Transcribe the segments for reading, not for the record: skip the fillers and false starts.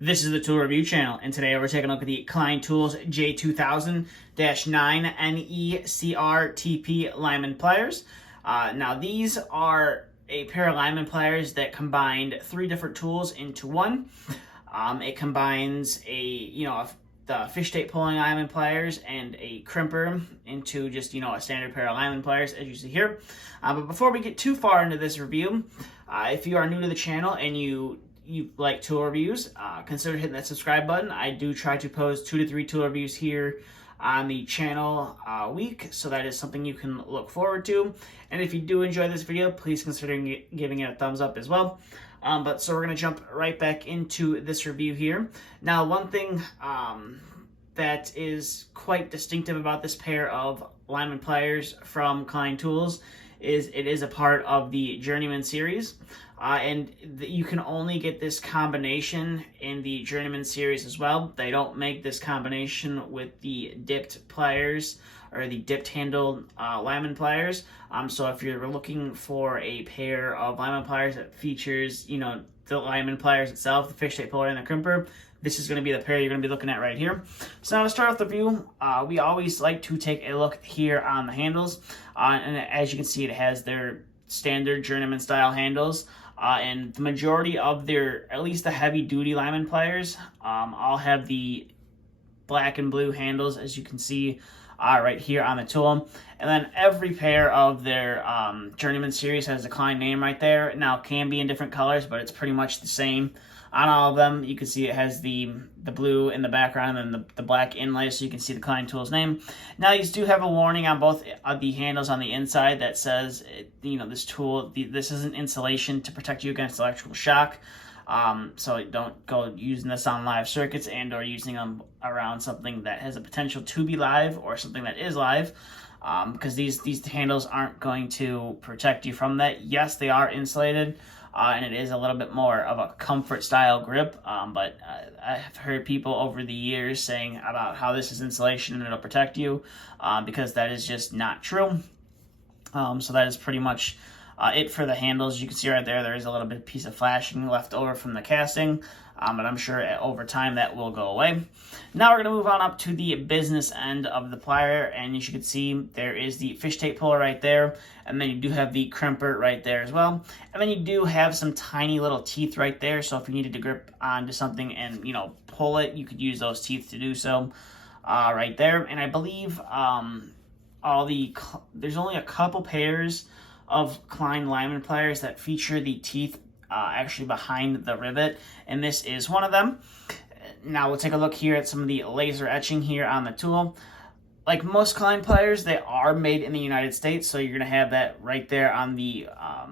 This is the Tool Review Channel, and today we're taking a look at the Klein Tools J2000-9NECRTP Lineman Pliers. Now these are a pair of lineman pliers that combined three different tools into one. It combines the fish tape pulling lineman pliers and a crimper into just a standard pair of lineman pliers, as you see here. But before we get too far into this review, if you are new to the channel and you like tool reviews, consider hitting that subscribe button. I do try to post 2 to 3 tool reviews here on the channel a week, so that is something you can look forward to. And if you do enjoy this video, please consider giving it a thumbs up as well. So we're going to jump right back into this review here. Now, one thing that is quite distinctive about this pair of lineman pliers from Klein Tools is it is a part of the Journeyman series. And you can only get this combination in the Journeyman series as well. They don't make this combination with the dipped pliers or the dipped handled lineman pliers. So if you're looking for a pair of lineman pliers that features, the lineman pliers itself, the fish tape puller and the crimper, this is going to be the pair you're going to be looking at right here. So now to start off the review, we always like to take a look here on the handles. And as you can see, it has their standard Journeyman style handles. And the majority of their, at least the heavy duty lineman pliers, all have the black and blue handles, as you can see right here on the tool. And then every pair of their Journeyman series has the Klein name right there. Now, it can be in different colors, but it's pretty much the same on all of them. You can see it has the blue in the background and then the black inlay, so you can see the Klein Tools name. Now, these do have a warning on both of the handles on the inside that says, this tool, this is an insulation to protect you against electrical shock. So don't go using this on live circuits and or using them around something that has a potential to be live or something that is live, because these handles aren't going to protect you from that. Yes, they are insulated, and it is a little bit more of a comfort style grip, but I've heard people over the years saying about how this is insulation and it'll protect you, because that is just not true. So that is pretty much it for the handles. You can see right there is a little bit piece of flashing left over from the casting, but I'm sure over time that will go away. Now we're going to move on up to the business end of the plier, and as you can see, there is the fish tape puller right there, and then you do have the crimper right there as well, and then you do have some tiny little teeth right there, so if you needed to grip onto something and pull it, you could use those teeth to do so right there. And I believe there's only a couple pairs of Klein lineman pliers that feature the teeth actually behind the rivet, and this is one of them. Now we'll take a look here at some of the laser etching here on the tool. Like most Klein pliers, they are made in the United States, so you're going to have that right there on the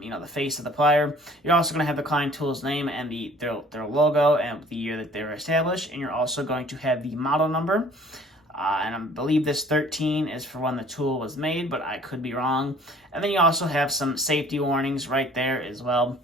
the face of the plier. You're also going to have the Klein Tools name and their logo and the year that they were established, and you're also going to have the model number. And I believe this 13 is for when the tool was made, but I could be wrong. And then you also have some safety warnings right there as well.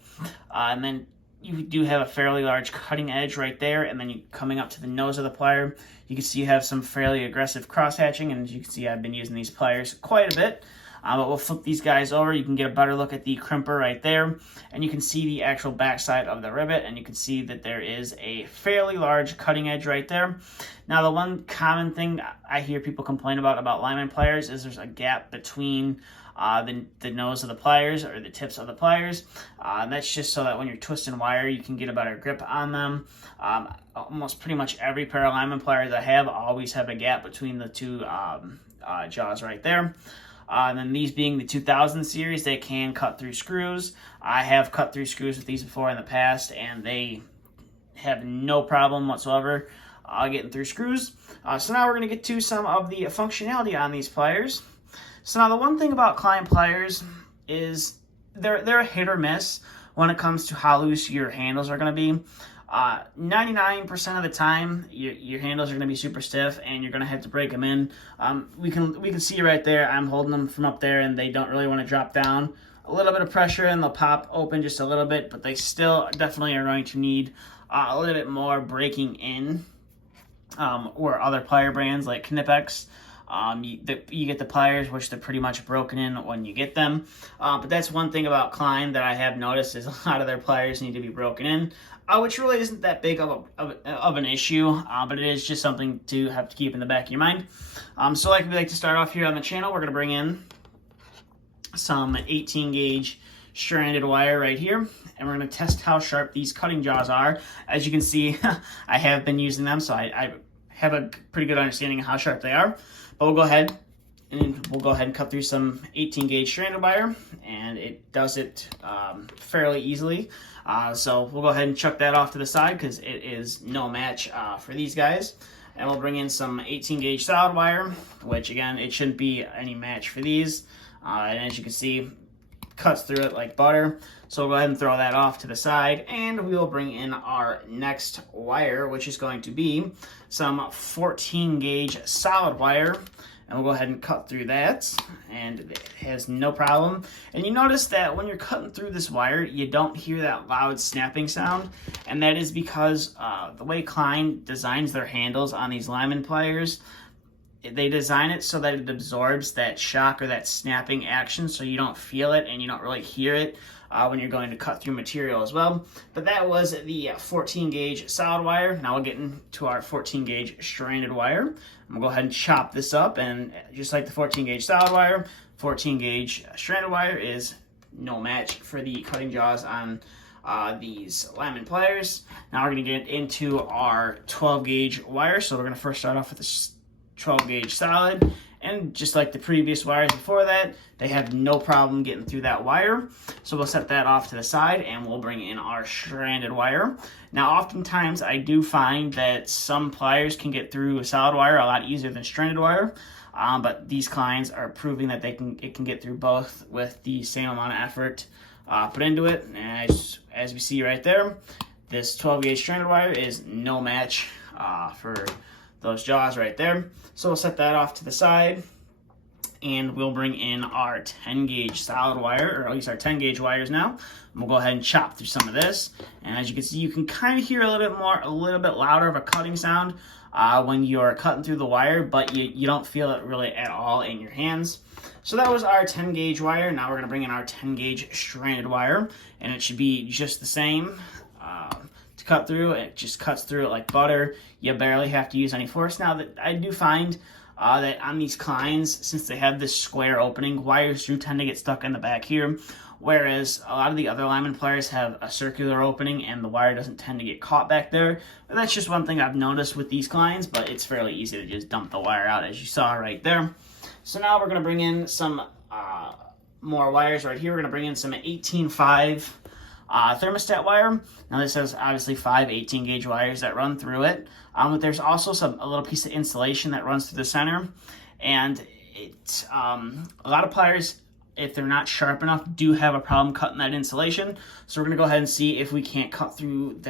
And then you do have a fairly large cutting edge right there. And then coming up to the nose of the plier, you can see you have some fairly aggressive cross hatching. And as you can see, I've been using these pliers quite a bit. But we'll flip these guys over. You can get a better look at the crimper right there. And you can see the actual backside of the rivet. And you can see that there is a fairly large cutting edge right there. Now, the one common thing I hear people complain about lineman pliers is there's a gap between the nose of the pliers or the tips of the pliers. And that's just so that when you're twisting wire, you can get a better grip on them. Almost pretty much every pair of lineman pliers I have always have a gap between the two jaws right there. And then these being the 2000 series, they can cut through screws. I have cut through screws with these before in the past, and they have no problem whatsoever getting through screws. So now we're going to get to some of the functionality on these pliers. So now the one thing about Klein pliers is they're a hit or miss when it comes to how loose your handles are going to be. 99% of the time, your handles are going to be super stiff, and you're going to have to break them in. We can see right there, I'm holding them from up there, and they don't really want to drop down. A little bit of pressure, and they'll pop open just a little bit, but they still definitely are going to need a little bit more breaking in, or other plier brands like Knipex You get the pliers, which they're pretty much broken in when you get them. But that's one thing about Klein that I have noticed is a lot of their pliers need to be broken in. which really isn't that big of an issue, but it is just something to have to keep in the back of your mind. So like we like to start off here on the channel, we're going to bring in some 18 gauge stranded wire right here, and we're going to test how sharp these cutting jaws are. As you can see, I have been using them, so I have a pretty good understanding of how sharp they are. But we'll go ahead and cut through some 18 gauge stranded wire, and it does it fairly easily. So we'll go ahead and chuck that off to the side because it is no match for these guys. And we'll bring in some 18 gauge solid wire, which again, it shouldn't be any match for these. And as you can see, cuts through it like butter. So we'll go ahead and throw that off to the side, and we will bring in our next wire, which is going to be some 14 gauge solid wire. And we'll go ahead and cut through that, and it has no problem. And you notice that when you're cutting through this wire, you don't hear that loud snapping sound, and that is because the way Klein designs their handles on these lineman pliers, they design it so that it absorbs that shock or that snapping action, so you don't feel it and you don't really hear it when you're going to cut through material as well. But that was the 14 gauge solid wire. Now we'll get into our 14 gauge stranded wire. I'm gonna go ahead and chop this up, and just like the 14 gauge solid wire, 14 gauge stranded wire is no match for the cutting jaws on these lineman pliers. Now we're gonna get into our 12 gauge wire. So we're gonna first start off with this 12 gauge solid, and just like the previous wires before that, they have no problem getting through that wire. So we'll set that off to the side, and we'll bring in our stranded wire. Now oftentimes I do find that some pliers can get through a solid wire a lot easier than stranded wire, but these Kleins are proving that it can get through both with the same amount of effort put into it. And as we see right there, this 12 gauge stranded wire is no match for those jaws right there. So we'll set that off to the side, and we'll bring in our 10 gauge solid wire, or at least our 10 gauge wires now. And we'll go ahead and chop through some of this. And as you can see, you can kind of hear a little bit louder of a cutting sound when you're cutting through the wire, but you don't feel it really at all in your hands. So that was our 10 gauge wire. Now we're gonna bring in our 10 gauge stranded wire, and it should be just the same. To cut through, it just cuts through it like butter. You barely have to use any force. Now that I do find that on these Kleins, since they have this square opening, wires do tend to get stuck in the back here, whereas a lot of the other lineman pliers have a circular opening and the wire doesn't tend to get caught back there. But that's just one thing I've noticed with these Kleins, but it's fairly easy to just dump the wire out, as you saw right there. So now we're going to bring in some more wires right here. We're going to bring in some 18.5 thermostat wire. Now this has obviously 5 18 gauge wires that run through it, but there's also a little piece of insulation that runs through the center, and it's a lot of pliers, if they're not sharp enough, do have a problem cutting that insulation. So we're gonna go ahead and see if we can't cut through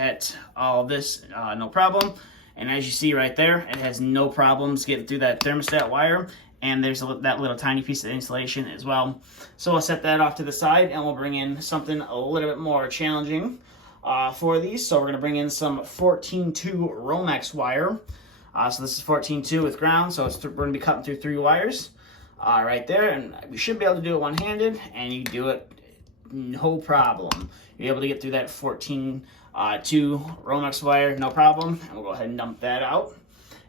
all this no problem. And as you see right there, it has no problems getting through that thermostat wire, and there's that little tiny piece of insulation as well. So we'll set that off to the side, and we'll bring in something a little bit more challenging for these. So we're going to bring in some 14.2 Romex wire. So this is 14.2 with ground, so we're going to be cutting through 3 wires right there, and we should be able to do it one-handed, and you do it no problem. You're able to get through that 14.2 Romex wire, no problem. And we'll go ahead and dump that out.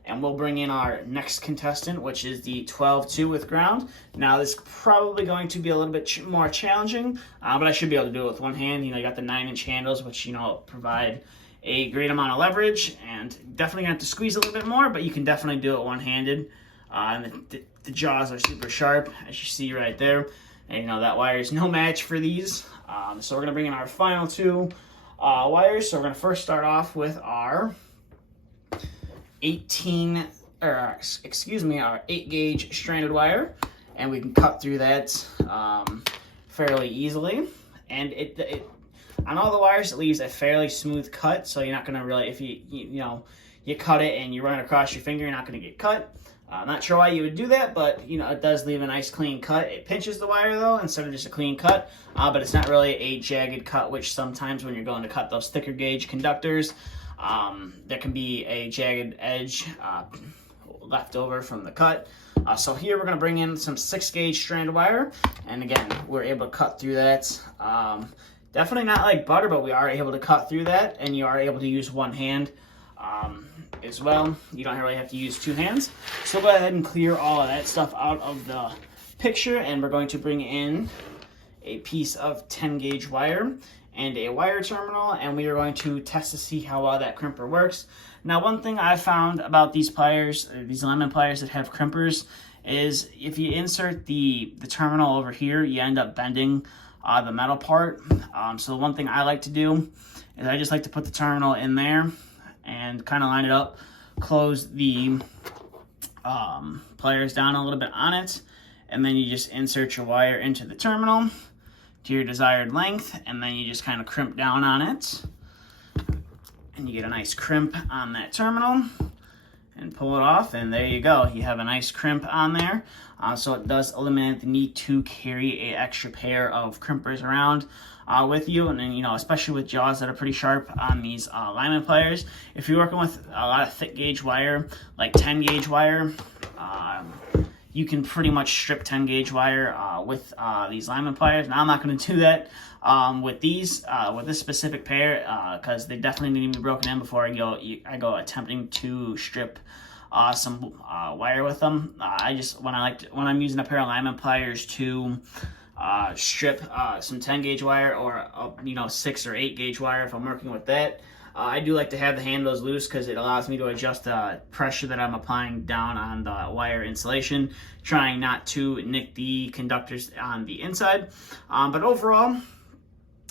And we'll bring in our next contestant, which is the 12.2 with ground. Now this is probably going to be a little bit more challenging, but I should be able to do it with one hand. You got the 9-inch handles, which, provide a great amount of leverage, and definitely gonna have to squeeze a little bit more, but you can definitely do it one-handed. And the jaws are super sharp, as you see right there. And that wire is no match for these. So we're gonna bring in our final 2 wires. So we're gonna first start off with our 8 gauge stranded wire, and we can cut through that fairly easily. And it on all the wires, it leaves a fairly smooth cut, so you're not gonna really, if you cut it and you run it across your finger, you're not gonna get cut. I'm not sure why you would do that, but it does leave a nice clean cut. It pinches the wire though, instead of just a clean cut, but it's not really a jagged cut, which sometimes when you're going to cut those thicker gauge conductors, there can be a jagged edge left over from the cut. So here we're going to bring in some 6 gauge strand wire, and again, we're able to cut through that. definitely not like butter, but we are able to cut through that, and you are able to use one hand as well. You don't really have to use two hands. So go ahead and clear all of that stuff out of the picture, and we're going to bring in a piece of 10 gauge wire and a wire terminal, and we are going to test to see how well that crimper works. Now, one thing I found about these pliers, these lineman pliers that have crimpers, is if you insert the terminal over here, you end up bending the metal part. So the one thing I like to do is I just like to put the terminal in there and kind of line it up, close the pliers down a little bit on it, and then you just insert your wire into the terminal to your desired length, and then you just kind of crimp down on it, and you get a nice crimp on that terminal, and pull it off, and there you go. You have a nice crimp on there. So it does eliminate the need to carry an extra pair of crimpers around with you, and then, you know, especially with jaws that are pretty sharp on these lineman pliers. If you're working with a lot of thick gauge wire, like 10 gauge wire, you can pretty much strip 10 gauge wire with these lineman pliers. Now, I'm not going to do that with these, with this specific pair, because they definitely need to be broken in before I go attempting to strip some wire with them. When I'm using a pair of lineman pliers to strip some 10 gauge wire, or 6 or 8 gauge wire if I'm working with that, I do like to have the handles loose because it allows me to adjust the pressure that I'm applying down on the wire insulation, trying not to nick the conductors on the inside. But overall,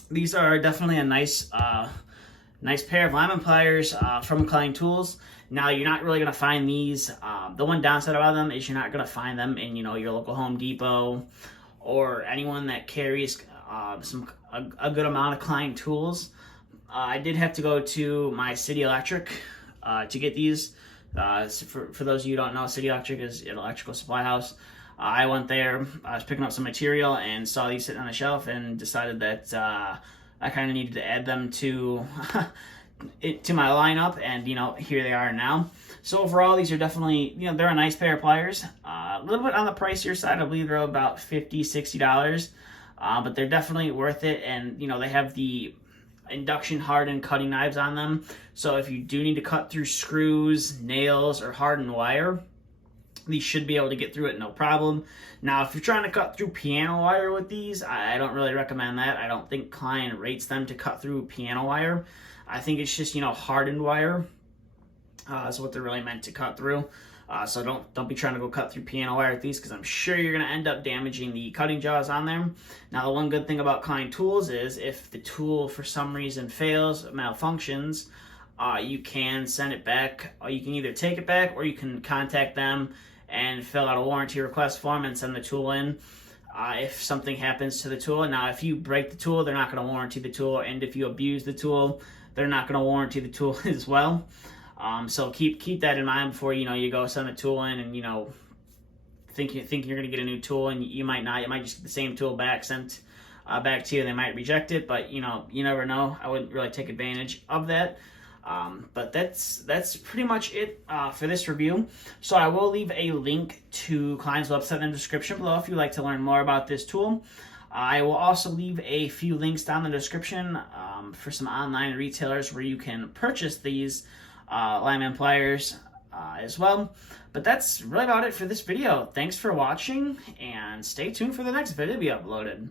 these are definitely a nice pair of lineman pliers from Klein Tools. Now, you're not really going to find these. The one downside about them is you're not going to find them in your local Home Depot or anyone that carries a good amount of Klein Tools. I did have to go to my City Electric to get these. For those of you who don't know, City Electric is an electrical supply house. I went there, I was picking up some material and saw these sitting on the shelf and decided that I kind of needed to add them to to my lineup, and here they are now. So overall, these are definitely, they're a nice pair of pliers. A little bit on the pricier side. I believe they're about $50-$60, but they're definitely worth it, and they have the induction hardened cutting knives on them. So if you do need to cut through screws, nails, or hardened wire, these should be able to get through it no problem. Now, if you're trying to cut through piano wire with these, I don't really recommend that. I don't think Klein rates them to cut through piano wire. I think it's just, hardened wire is what they're really meant to cut through. So don't be trying to go cut through piano wire with these, because I'm sure you're going to end up damaging the cutting jaws on there. Now, the one good thing about Klein Tools is if the tool for some reason fails, malfunctions, you can send it back. Or you can either take it back, or you can contact them and fill out a warranty request form and send the tool in if something happens to the tool. Now, if you break the tool, they're not going to warranty the tool, and if you abuse the tool, they're not going to warranty the tool as well. So keep that in mind before you go send a tool in and think you're going to get a new tool, and you might not. You might just get the same tool back sent back to you. They might reject it, but you never know. I wouldn't really take advantage of that. But that's pretty much it for this review. So I will leave a link to Klein's website in the description below if you'd like to learn more about this tool. I will also leave a few links down in the description for some online retailers where you can purchase these lineman pliers as well. But that's really about it for this video. Thanks for watching, and stay tuned for the next video to be uploaded.